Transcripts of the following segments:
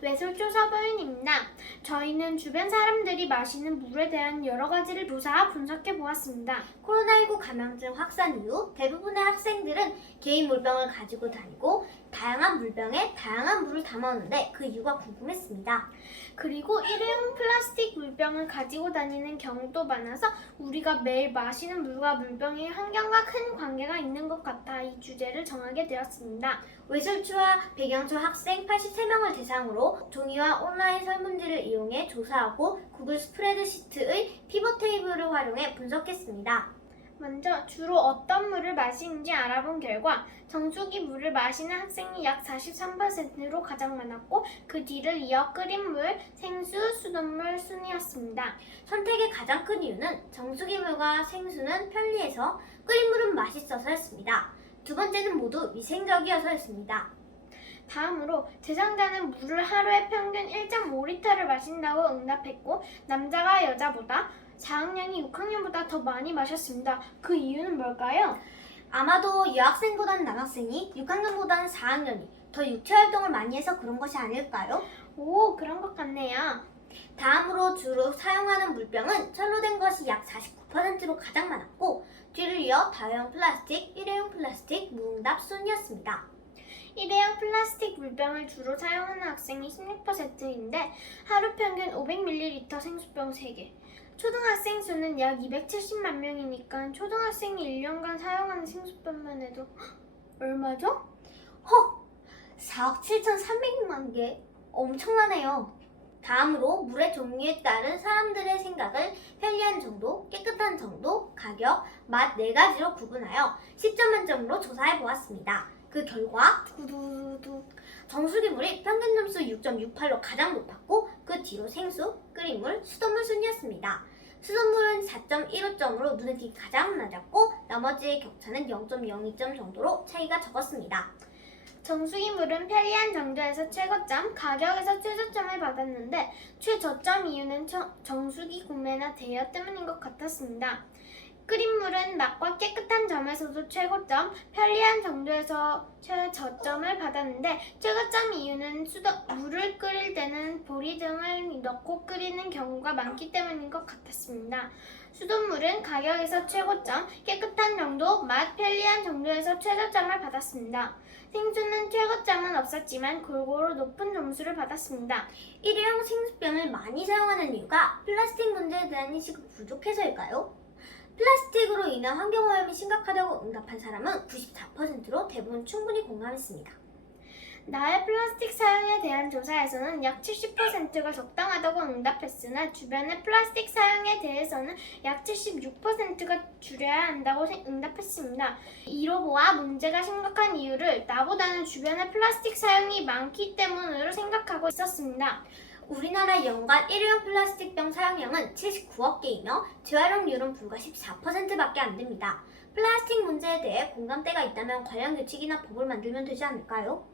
외솔조사 보윤입니다. 저희는 주변 사람들이 마시는 물에 대한 여러 가지를 조사, 분석해 보았습니다. 코로나19 감염증 확산 이후 대부분의 학생들은 개인 물병을 가지고 다니고 다양한 물병에 다양한 물을 담아오는데 그 이유가 궁금했습니다. 그리고 일회용 플라스틱 물병을 가지고 다니는 경우도 많아서 우리가 매일 마시는 물과 물병의 환경과 큰 관계가 있는 것 같아 이 주제를 정하게 되었습니다. 외솔초와 백양초 학생 83명을 대상으로 종이와 온라인 설문지를 이용해 조사하고 구글 스프레드시트의 피벗 테이블을 활용해 분석했습니다. 먼저 주로 어떤 물을 마시는지 알아본 결과 정수기 물을 마시는 학생이 약 43%로 가장 많았고 그 뒤를 이어 끓인 물, 생수, 수돗물 순이었습니다. 선택의 가장 큰 이유는 정수기 물과 생수는 편리해서 끓인 물은 맛있어서였습니다. 두 번째는 모두 위생적이어서였습니다. 다음으로 대상자는 물을 하루에 평균 1.5리터를 마신다고 응답했고 남자가 여자보다 4학년이 6학년보다 더 많이 마셨습니다. 그 이유는 뭘까요? 아마도 여학생보다는 남학생이 6학년보다는 4학년이 더 육체활동을 많이 해서 그런 것이 아닐까요? 오, 그런 것 같네요. 다음으로 주로 사용하는 물병은 철로 된 것이 약 49%로 가장 많았고 뒤를 이어 다회용 플라스틱, 일회용 플라스틱, 무응답 순이었습니다. 일회용 플라스틱 물병을 주로 사용하는 학생이 16%인데 하루 평균 500ml 생수병 3개. 초등학생 수는 약 270만 명이니까 초등학생이 1년간 사용하는 생수병만 해도 얼마죠? 4억 7,300만 개? 엄청나네요. 다음으로 물의 종류에 따른 사람들의 생각을 편리한 정도, 깨끗한 정도, 가격, 맛 4가지로 구분하여 10점 만점으로 조사해 보았습니다. 그 결과 정수기 물이 평균 점수 6.68로 가장 높았고 그 뒤로 생수, 끓인 물, 수돗물 순이었습니다. 수돗물은 4.15점으로 눈에 띄기 가장 낮았고 나머지의 격차는 0.02점 정도로 차이가 적었습니다. 정수기 물은 편리한 정도에서 최고점, 가격에서 최저점을 받았는데 최저점 이유는 정수기 구매나 대여 때문인 것 같았습니다. 끓인 물은 맛과 깨끗한 점에서도 최고점, 편리한 정도에서 최저점을 받았는데 최고점 이유는 물을 끓일 때는 보리 등을 넣고 끓이는 경우가 많기 때문인 것 같았습니다. 수돗물은 가격에서 최고점, 깨끗한 정도, 맛, 편리한 정도에서 최저점을 받았습니다. 생수는 최고점은 없었지만 골고루 높은 점수를 받았습니다. 일회용 생수병을 많이 사용하는 이유가 플라스틱 문제에 대한 인식이 부족해서일까요? 플라스틱으로 인한 환경오염이 심각하다고 응답한 사람은 94%로 대부분 충분히 공감했습니다. 나의 플라스틱 사용에 대한 조사에서는 약 70%가 적당하다고 응답했으나 주변의 플라스틱 사용에 대해서는 약 76%가 줄여야 한다고 응답했습니다. 이로 보아 문제가 심각한 이유를 나보다는 주변의 플라스틱 사용이 많기 때문으로 생각하고 있었습니다. 우리나라 연간 일회용 플라스틱병 사용량은 79억 개이며 재활용률은 불과 14%밖에 안 됩니다. 플라스틱 문제에 대해 공감대가 있다면 관련 규칙이나 법을 만들면 되지 않을까요?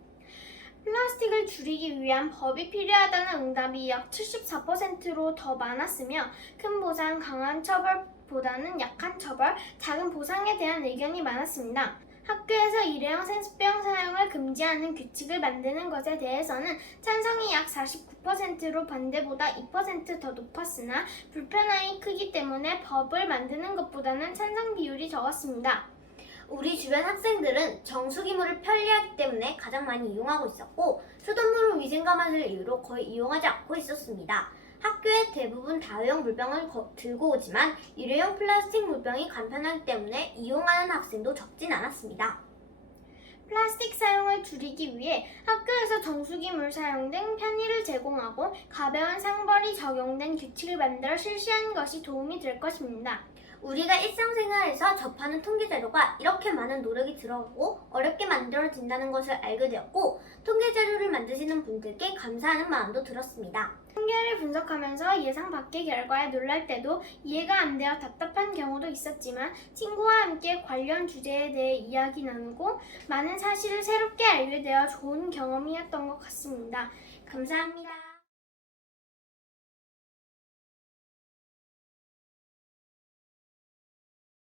플라스틱을 줄이기 위한 법이 필요하다는 응답이 약 74%로 더 많았으며 큰 보상, 강한 처벌보다는 약한 처벌, 작은 보상에 대한 의견이 많았습니다. 학교에서 일회용 생수병 사용을 금지하는 규칙을 만드는 것에 대해서는 찬성이 약 49%로 반대보다 2% 더 높았으나 불편함이 크기 때문에 법을 만드는 것보다는 찬성 비율이 적었습니다. 우리 주변 학생들은 정수기물을 편리하기 때문에 가장 많이 이용하고 있었고 수돗물은 위생과 맛을 이유로 거의 이용하지 않고 있었습니다. 학교에 대부분 다회용 물병을 들고 오지만 일회용 플라스틱 물병이 간편하기 때문에 이용하는 학생도 적진 않았습니다. 플라스틱 사용을 줄이기 위해 학교에서 정수기 물 사용 등 편의를 제공하고 가벼운 상벌이 적용된 규칙을 만들어 실시하는 것이 도움이 될 것입니다. 우리가 일상생활에서 접하는 통계 자료가 이렇게 많은 노력이 들어가고 어렵게 만들어진다는 것을 알게 되었고 통계 자료를 만드시는 분들께 감사하는 마음도 들었습니다. 통계를 분석하면서 예상 밖의 결과에 놀랄 때도 이해가 안 되어 답답한 경우도 있었지만 친구와 함께 관련 주제에 대해 이야기 나누고 많은 사실을 새롭게 알게 되어 좋은 경험이었던 것 같습니다. 감사합니다.